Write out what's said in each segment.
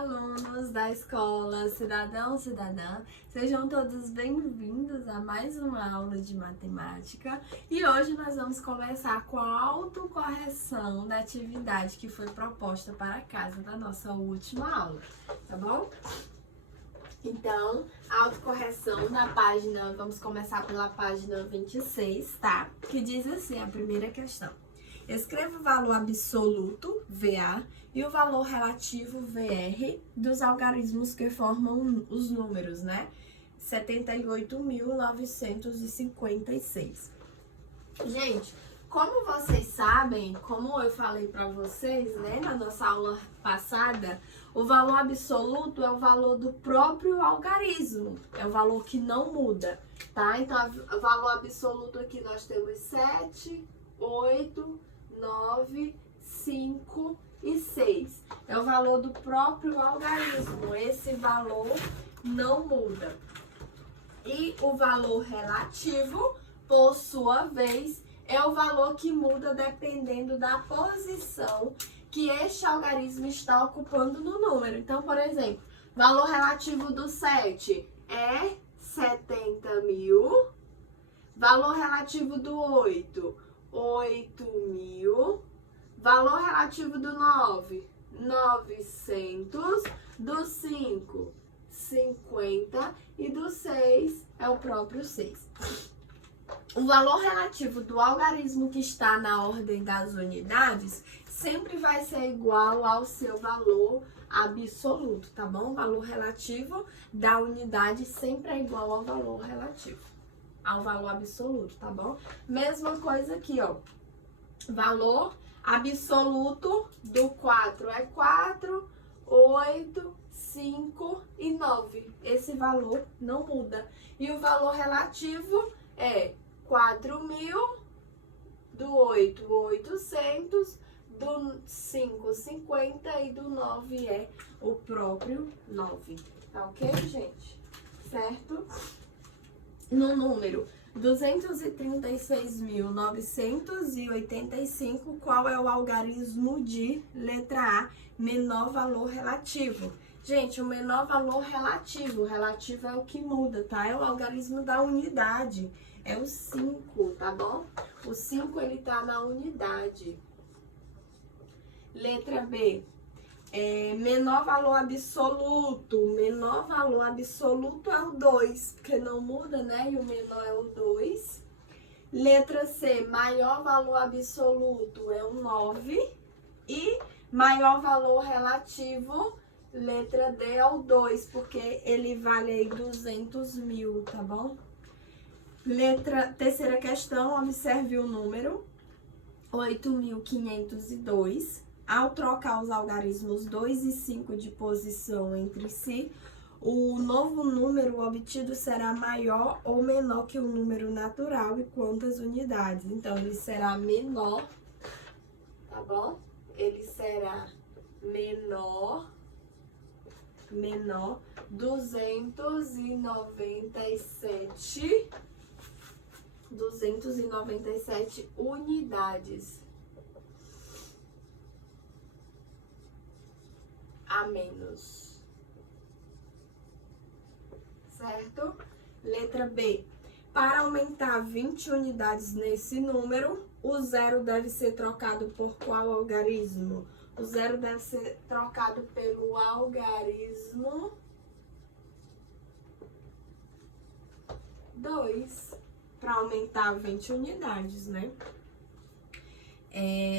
alunos da escola Cidadão Cidadã, sejam todos bem-vindos a mais uma aula de matemática e hoje nós vamos começar com a autocorreção da atividade que foi proposta para casa da nossa última aula, tá bom? Então, a autocorreção da página, vamos começar pela página 26, tá? Que diz assim, a primeira questão. Escreva o valor absoluto, VA, e o valor relativo, VR, dos algarismos que formam os números, né? 78.956. Gente, como vocês sabem, como eu falei para vocês, né, na nossa aula passada, o valor absoluto é o valor do próprio algarismo, é o valor que não muda, tá? Então, o valor absoluto aqui nós temos 7, 8, 9, 5 e 6. É o valor do próprio algarismo. Esse valor não muda. E o valor relativo, por sua vez, é o valor que muda dependendo da posição que este algarismo está ocupando no número. Então, por exemplo, valor relativo do 7 é 70.000. Valor relativo do 8, 8.000. Valor relativo do 9, 900. Do 5, 50. E do 6 é o próprio 6. O valor relativo do algarismo que está na ordem das unidades sempre vai ser igual ao seu valor absoluto, tá bom? O valor relativo da unidade sempre é igual ao valor relativo, ao valor absoluto, tá bom? Mesma coisa aqui, ó. Valor absoluto do 4 é 4, 8, 5 e 9. Esse valor não muda. E o valor relativo é 4.000, do 8, 800, do 5, 50 e do 9 é o próprio 9. Tá ok, gente? Certo? No número 236.985, qual é o algarismo de letra A, menor valor relativo? Gente, o menor valor relativo é o que muda, tá? É o algarismo da unidade, é o 5, tá bom? O 5, ele tá na unidade. Letra B. Menor valor absoluto é o 2, porque não muda, né? E o menor é o 2. Letra C, maior valor absoluto é o 9. E maior valor relativo, letra D, é o 2, porque ele vale aí 200.000, tá bom? Terceira questão, observe o número 8.502. Ao trocar os algarismos 2 e 5 de posição entre si, o novo número obtido será maior ou menor que o número natural e quantas unidades? Então, ele será menor, tá bom? Ele será menor 297 unidades a menos, certo? Letra B. Para aumentar 20 unidades nesse número, o zero deve ser trocado por qual algarismo? O zero deve ser trocado pelo algarismo 2, para aumentar 20 unidades, né?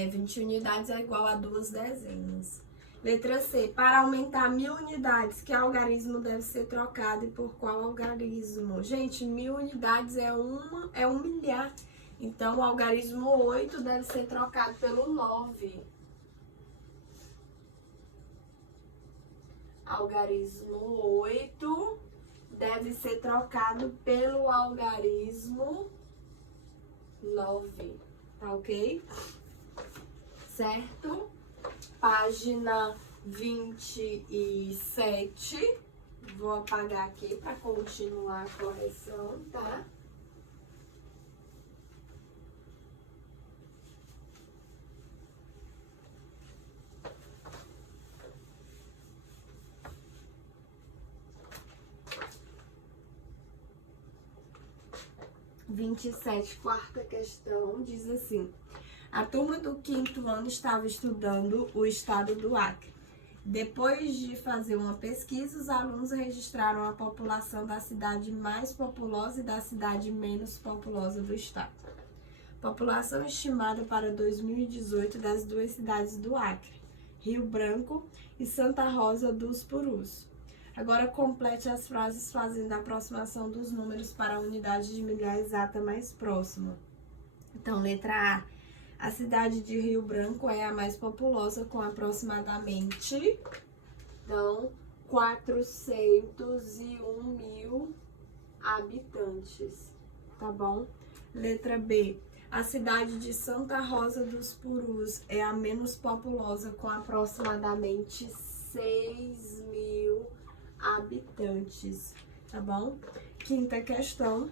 20 unidades é igual a 2 dezenas. Letra C. Para aumentar 1.000 unidades, que algarismo deve ser trocado e por qual algarismo? Gente, 1.000 unidades é um milhar. Então, o algarismo 8 deve ser trocado pelo 9. Algarismo 8 deve ser trocado pelo algarismo 9. Tá ok? Certo? Página 27. Vou apagar aqui para continuar a correção, tá? 27, quarta questão, diz assim: a turma do 5º ano estava estudando o estado do Acre. Depois de fazer uma pesquisa, os alunos registraram a população da cidade mais populosa e da cidade menos populosa do estado. População estimada para 2018 das duas cidades do Acre, Rio Branco e Santa Rosa dos Purus. Agora complete as frases fazendo a aproximação dos números para a unidade de milhar exata mais próxima. Então, letra A cidade de Rio Branco é a mais populosa, com aproximadamente, então, 401 mil habitantes, tá bom? Letra B, a cidade de Santa Rosa dos Purus é a menos populosa, com aproximadamente 6 mil habitantes, tá bom? Quinta questão.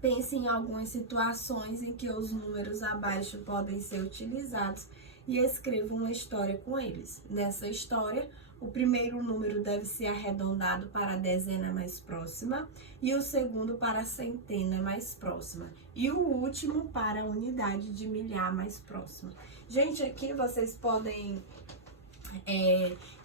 Pense em algumas situações em que os números abaixo podem ser utilizados e escreva uma história com eles. Nessa história, o primeiro número deve ser arredondado para a dezena mais próxima e o segundo para a centena mais próxima e o último para a unidade de milhar mais próxima. Gente, aqui vocês podem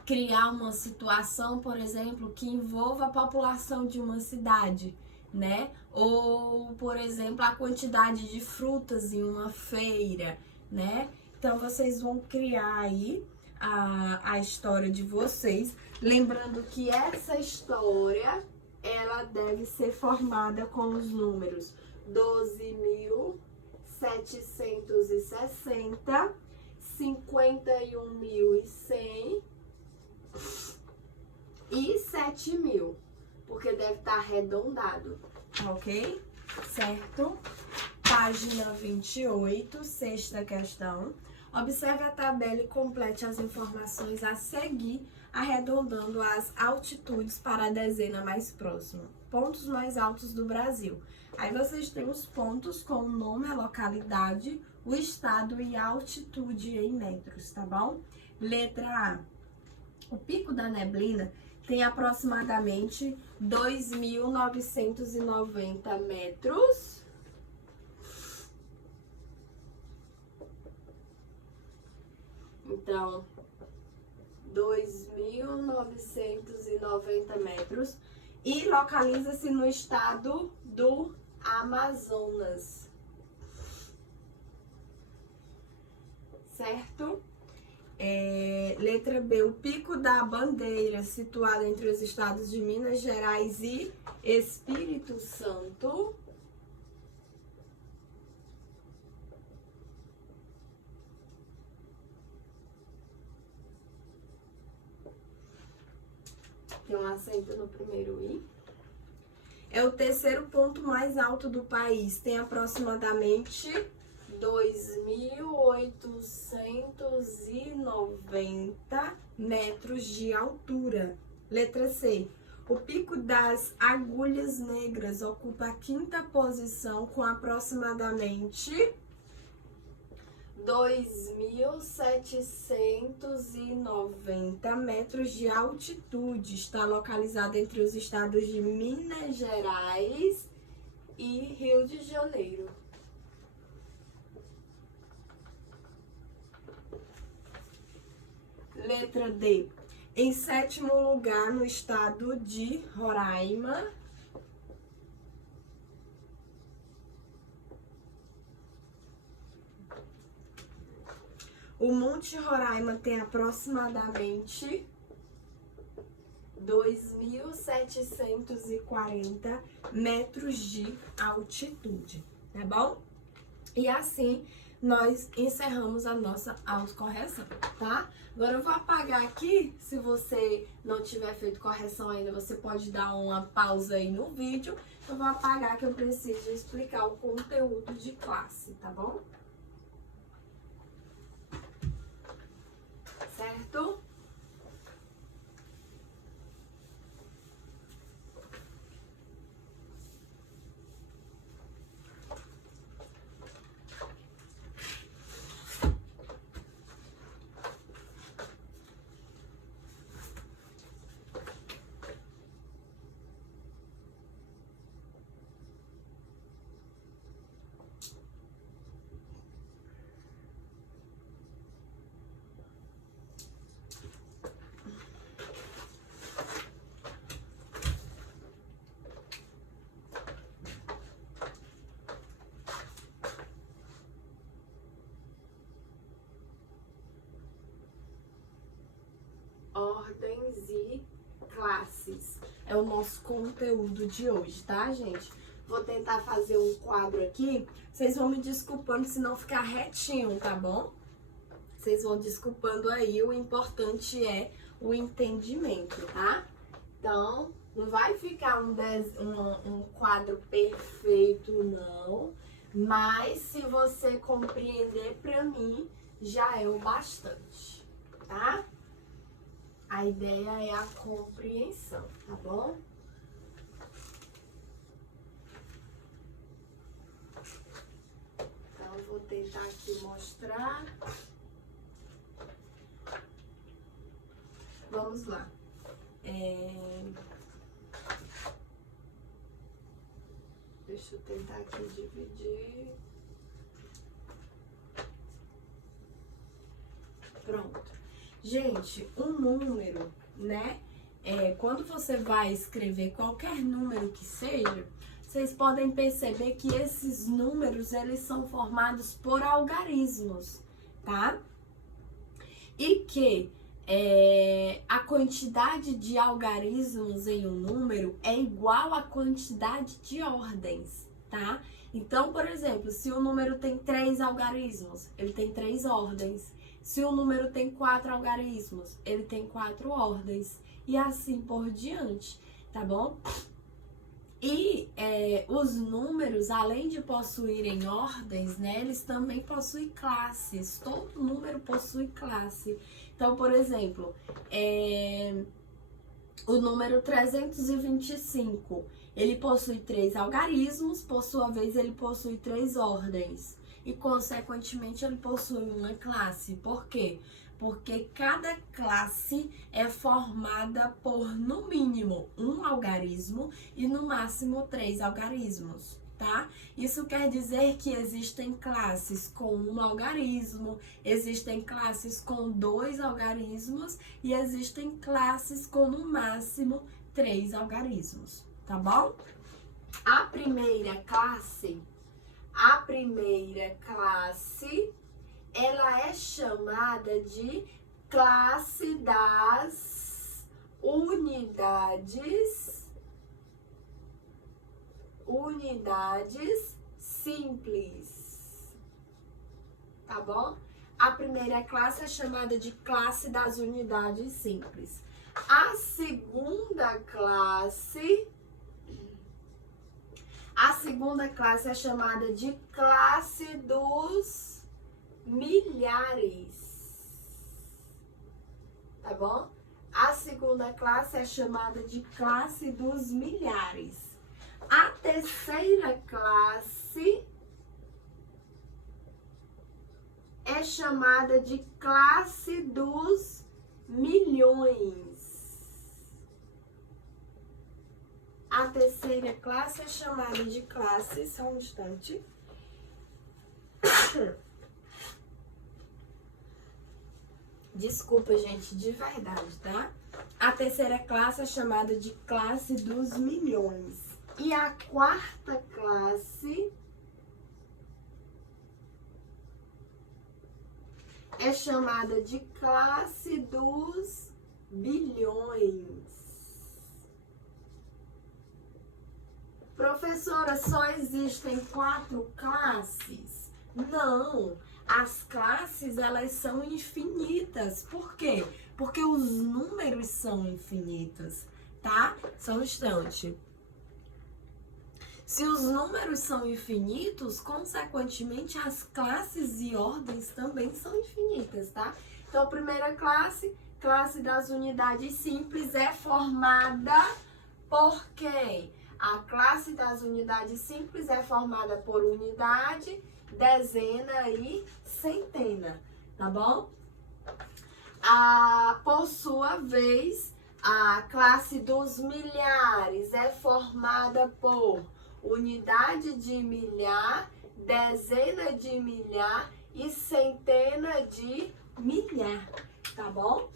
criar uma situação, por exemplo, que envolva a população de uma cidade, né? Ou, por exemplo, a quantidade de frutas em uma feira, né? Então, vocês vão criar aí a história de vocês, lembrando que essa história, ela deve ser formada com os números 12.760, 51.100 e 7.000, porque deve estar arredondado, ok? Certo? Página 28, sexta questão. Observe a tabela e complete as informações a seguir, arredondando as altitudes para a dezena mais próxima. Pontos mais altos do Brasil. Aí vocês têm os pontos com o nome, a localidade, o estado e a altitude em metros, tá bom? Letra A. O Pico da Neblina tem aproximadamente 2.990 metros. Então, 2.990 metros e localiza-se no estado do Amazonas. Certo? Letra B, o Pico da Bandeira, situado entre os estados de Minas Gerais e Espírito Santo. Tem um acento no primeiro I. É o terceiro ponto mais alto do país, tem aproximadamente 2.890 metros de altura. Letra C. O Pico das Agulhas Negras ocupa a quinta posição com aproximadamente 2.790 metros de altitude. Está localizado entre os estados de Minas Gerais e Rio de Janeiro. Letra D. Em sétimo lugar, no estado de Roraima, o Monte Roraima tem aproximadamente 2.740 metros de altitude, tá bom? E assim nós encerramos a nossa autocorreção, tá? Agora eu vou apagar aqui, se você não tiver feito correção ainda, você pode dar uma pausa aí no vídeo. Eu vou apagar que eu preciso explicar o conteúdo de classe, tá bom? Certo? ordens e classes. É o nosso conteúdo de hoje, tá, gente? Vou tentar fazer um quadro aqui. Vocês vão me desculpando se não ficar retinho, tá bom? Vocês vão desculpando aí. O importante é o entendimento, tá? Então, não vai ficar um quadro perfeito, não. Mas se você compreender, pra mim, já é o bastante, tá? A ideia é a compreensão, tá bom? Então, eu vou tentar aqui mostrar. Vamos lá. Deixa eu tentar aqui dividir. Pronto. Gente, um número, né? Quando você vai escrever qualquer número que seja, vocês podem perceber que esses números, eles são formados por algarismos, tá? E que a quantidade de algarismos em um número é igual à quantidade de ordens, tá? Então, por exemplo, se o número tem 3 algarismos, ele tem 3 ordens. Se o número tem 4 algarismos, ele tem 4 ordens. E assim por diante, tá bom? E os números, além de possuírem ordens, né, eles também possuem classes. Todo número possui classe. Então, por exemplo, o número 325, ele possui 3 algarismos, por sua vez ele possui 3 ordens. E, consequentemente, ele possui uma classe. Por quê? Porque cada classe é formada por, no mínimo, um algarismo e, no máximo, 3 algarismos, tá? Isso quer dizer que existem classes com um algarismo, existem classes com 2 algarismos e existem classes com, no máximo, 3 algarismos, tá bom? A primeira classe, ela é chamada de classe das unidades simples, tá bom? A primeira classe é chamada de classe das unidades simples. A segunda classe é chamada de classe dos milhares, tá bom? A segunda classe é chamada de classe dos milhares. A terceira classe é chamada de classe dos milhões. A terceira classe é chamada de classe, só um instante. Desculpa, gente, de verdade, tá? A terceira classe é chamada de classe dos milhões. E a quarta classe é chamada de classe dos bilhões. Professora, só existem 4 classes? Não, as classes, elas são infinitas. Por quê? Porque os números são infinitos, tá? Só um instante. Se os números são infinitos, consequentemente, as classes e ordens também são infinitas, tá? Então, a primeira classe, classe das unidades simples, é formada por quem? A classe das unidades simples é formada por unidade, dezena e centena, tá bom? Por sua vez, a classe dos milhares é formada por unidade de milhar, dezena de milhar e centena de milhar, tá bom?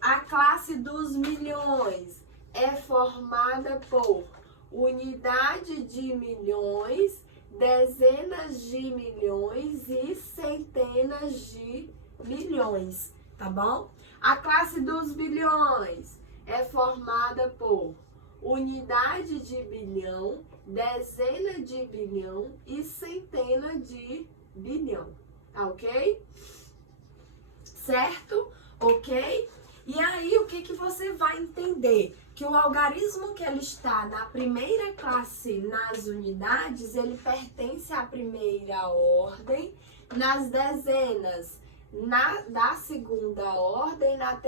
A classe dos milhões é formada por unidade de milhões, dezenas de milhões e centenas de milhões, tá bom? A classe dos bilhões é formada por unidade de bilhão, dezena de bilhão e centena de bilhão, tá ok? Certo? Ok? E aí, o que você vai entender? Que o algarismo que ele está na primeira classe nas unidades, ele pertence à primeira ordem, nas dezenas da segunda ordem, na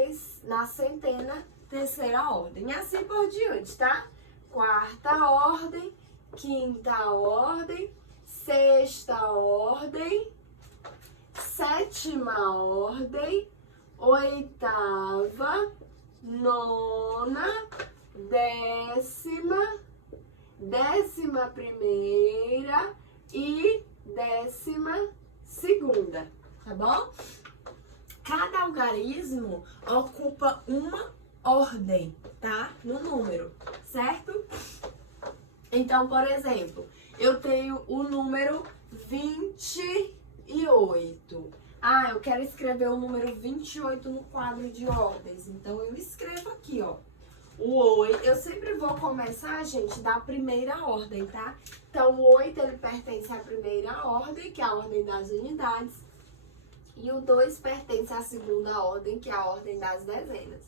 centena, terceira ordem. E assim por diante, tá? Quarta ordem, quinta ordem, sexta ordem, sétima ordem, oitava, nona, décima primeira e 12ª, tá bom? Cada algarismo ocupa uma ordem, tá? No número, certo? Então, por exemplo, eu tenho o número 28. Ah, eu quero escrever o número 28 no quadro de ordens. Então, eu escrevo aqui, ó. O 8, eu sempre vou começar, gente, da primeira ordem, tá? Então, o 8, ele pertence à primeira ordem, que é a ordem das unidades. E o 2 pertence à segunda ordem, que é a ordem das dezenas.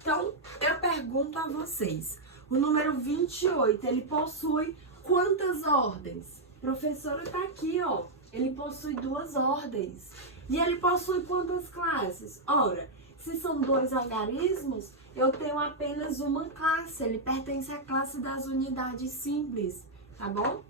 Então, eu pergunto a vocês, o número 28, ele possui quantas ordens? Professora, tá aqui, ó. Ele possui 2 ordens. E ele possui quantas classes? Ora, se são 2 algarismos, eu tenho apenas uma classe. Ele pertence à classe das unidades simples, tá bom?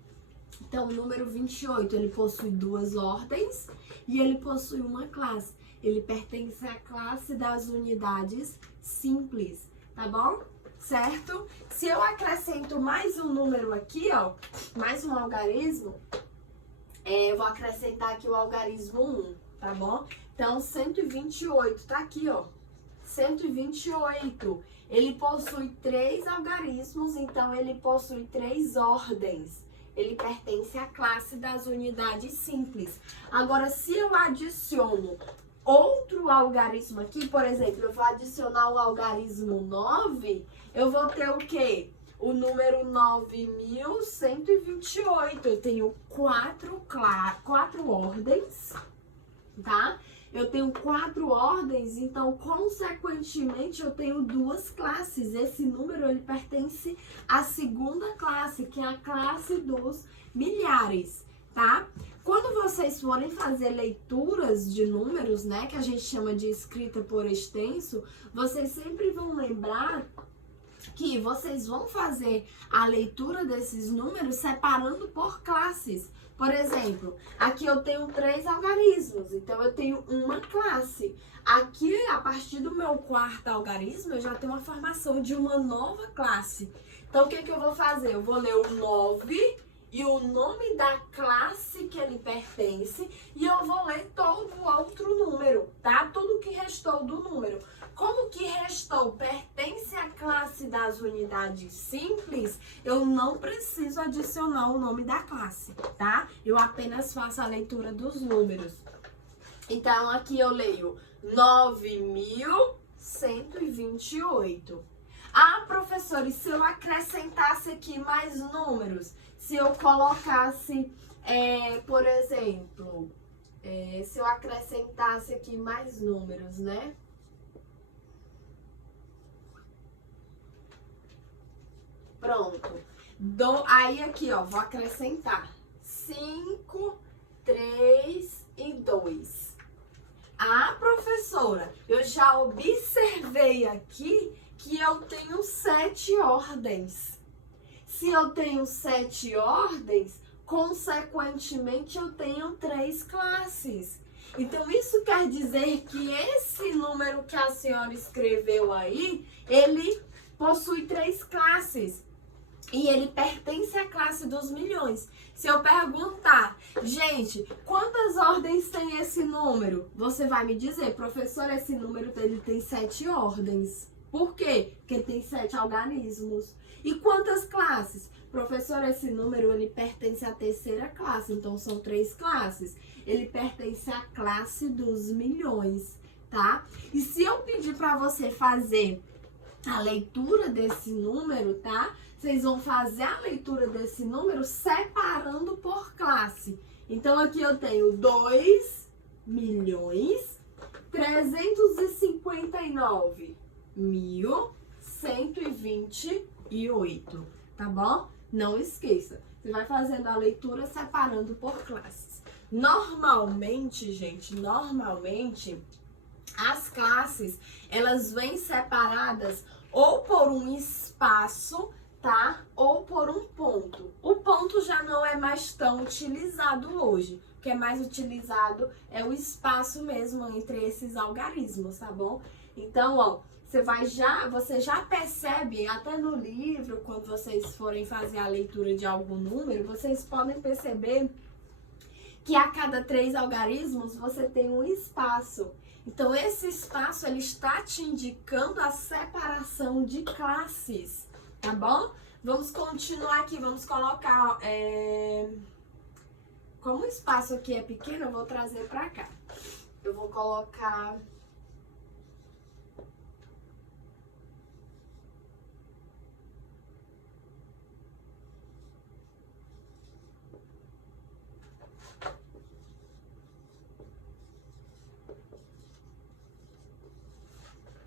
Então, o número 28, ele possui 2 ordens e ele possui uma classe. Ele pertence à classe das unidades simples, tá bom? Certo? Se eu acrescento mais um número aqui, ó, mais um algarismo, eu vou acrescentar aqui o algarismo 1, tá bom? Então, 128, tá aqui, ó. 128, ele possui 3 algarismos, então ele possui 3 ordens. Ele pertence à classe das unidades simples. Agora, se eu adiciono outro algarismo aqui, por exemplo, eu vou adicionar o algarismo 9, eu vou ter o quê? O número 9.128. Eu tenho 4 ordens, tá? Eu tenho 4 ordens, então, consequentemente, eu tenho 2 classes. Esse número, ele pertence à segunda classe, que é a classe dos milhares, tá? Quando vocês forem fazer leituras de números, né, que a gente chama de escrita por extenso, vocês sempre vão lembrar que vocês vão fazer a leitura desses números separando por classes. Por exemplo, aqui eu tenho 3 algarismos, então eu tenho uma classe. Aqui, a partir do meu 4º algarismo, eu já tenho a formação de uma nova classe. Então, o que eu vou fazer? Eu vou ler o 9 e o nome da classe que ele pertence e eu vou ler todo o outro número, tá? Tudo que restou do número. Como que restou pertence à classe das unidades simples, eu não preciso adicionar o nome da classe, tá? Eu apenas faço a leitura dos números. Então, aqui eu leio 9.128. Ah, professora, e se eu acrescentasse aqui mais números? Se eu colocasse, por exemplo, se eu acrescentasse aqui mais números, né? Pronto. Aí aqui, ó, vou acrescentar 5, 3 e 2. Ah, professora, eu já observei aqui que eu tenho 7 ordens. Se eu tenho 7 ordens, consequentemente eu tenho 3 classes. Então, isso quer dizer que esse número que a senhora escreveu aí, ele possui 3 classes. E ele pertence à classe dos milhões. Se eu perguntar, gente, quantas ordens tem esse número? Você vai me dizer, professor, esse número ele tem 7 ordens. Por quê? Porque tem 7 algarismos. E quantas classes? Professor, esse número ele pertence à 3ª classe, então são 3 classes. Ele pertence à classe dos milhões, tá? E se eu pedir para você fazer a leitura desse número, tá? Vocês vão fazer a leitura desse número separando por classe. Então, aqui eu tenho 2.359.128, tá bom? Não esqueça, você vai fazendo a leitura separando por classes. Normalmente, gente, as classes, elas vêm separadas ou por um espaço, tá? Ou por um ponto. O ponto já não é mais tão utilizado hoje. O que é mais utilizado é o espaço mesmo entre esses algarismos, tá bom? Então, ó, você já percebe, até no livro, quando vocês forem fazer a leitura de algum número, vocês podem perceber que a cada 3 algarismos você tem um espaço. Então, esse espaço, ele está te indicando a separação de classes, tá bom? Vamos continuar aqui, vamos colocar... Como o espaço aqui é pequeno, eu vou trazer para cá. Eu vou colocar...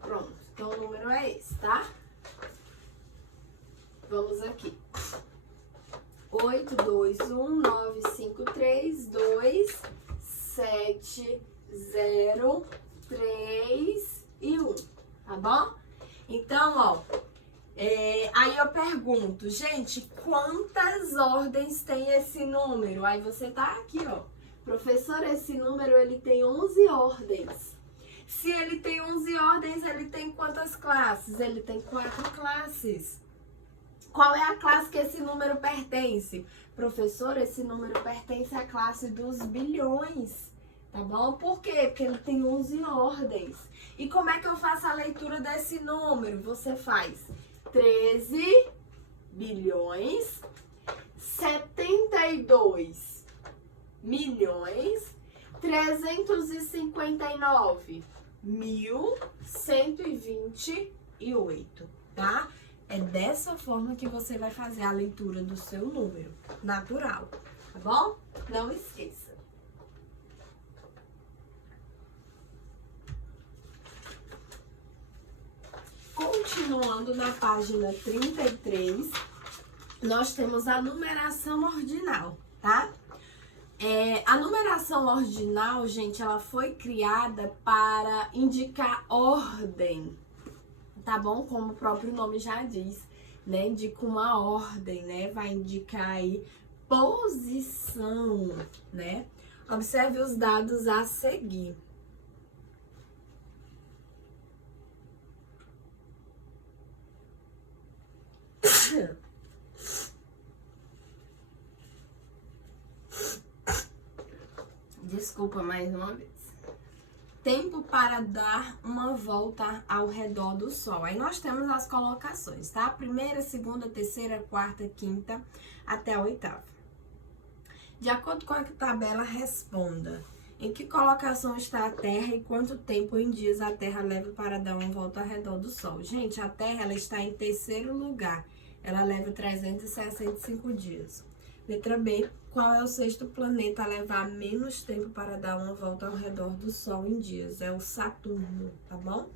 Pronto, então o número é esse, tá? Vamos aqui. 8, 2, 1, 9, 5, 3, 2, 7, 0, 3 e 1, tá bom? Então, ó, aí eu pergunto, gente, quantas ordens tem esse número? Aí você tá aqui, ó. Professor, esse número, ele tem 11 ordens. Se ele tem 11 ordens, ele tem quantas classes? Ele tem 4 classes. Qual é a classe que esse número pertence? Professor, esse número pertence à classe dos bilhões, tá bom? Por quê? Porque ele tem 11 ordens. E como é que eu faço a leitura desse número? Você faz 13 bilhões, 72 milhões, 359.128, tá? É dessa forma que você vai fazer a leitura do seu número natural, tá bom? Não esqueça. Continuando na página 33, nós temos a numeração ordinal, tá? A numeração ordinal, gente, ela foi criada para indicar ordem, tá bom? Como o próprio nome já diz, né? Indica uma ordem, né? Vai indicar aí posição, né? Observe os dados a seguir. Desculpa mais uma vez. Tempo para dar uma volta ao redor do Sol. Aí nós temos as colocações, tá? Primeira, segunda, terceira, quarta, quinta, até a oitava. De acordo com a tabela, responda. Em que colocação está a Terra e quanto tempo em dias a Terra leva para dar uma volta ao redor do Sol? Gente, a Terra ela está em terceiro lugar. Ela leva 365 dias. Letra B. Qual é o sexto planeta a levar menos tempo para dar uma volta ao redor do Sol em dias? É o Saturno, tá bom?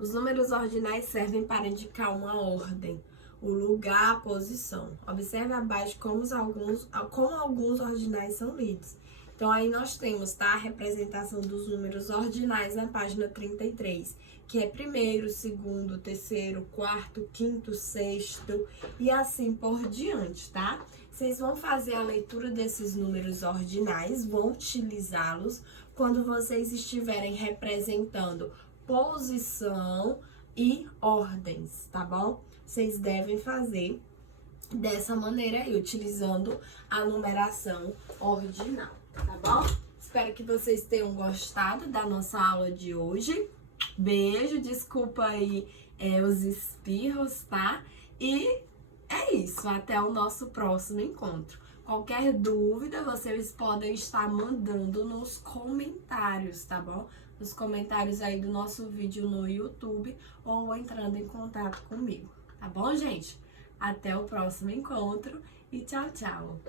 Os números ordinais servem para indicar uma ordem, o lugar, a posição. Observe abaixo como alguns ordinais são lidos. Então, aí nós temos, tá? A representação dos números ordinais na página 33, que é primeiro, segundo, terceiro, quarto, quinto, sexto e assim por diante, tá? Vocês vão fazer a leitura desses números ordinais, vão utilizá-los quando vocês estiverem representando posição e ordens, tá bom? Vocês devem fazer dessa maneira aí, utilizando a numeração ordinal, tá bom? Espero que vocês tenham gostado da nossa aula de hoje. Beijo, desculpa aí os espirros, tá? E é isso, até o nosso próximo encontro. Qualquer dúvida, vocês podem estar mandando nos comentários, tá bom? nos comentários aí do nosso vídeo no YouTube ou entrando em contato comigo. Tá bom, gente? Até o próximo encontro e tchau, tchau!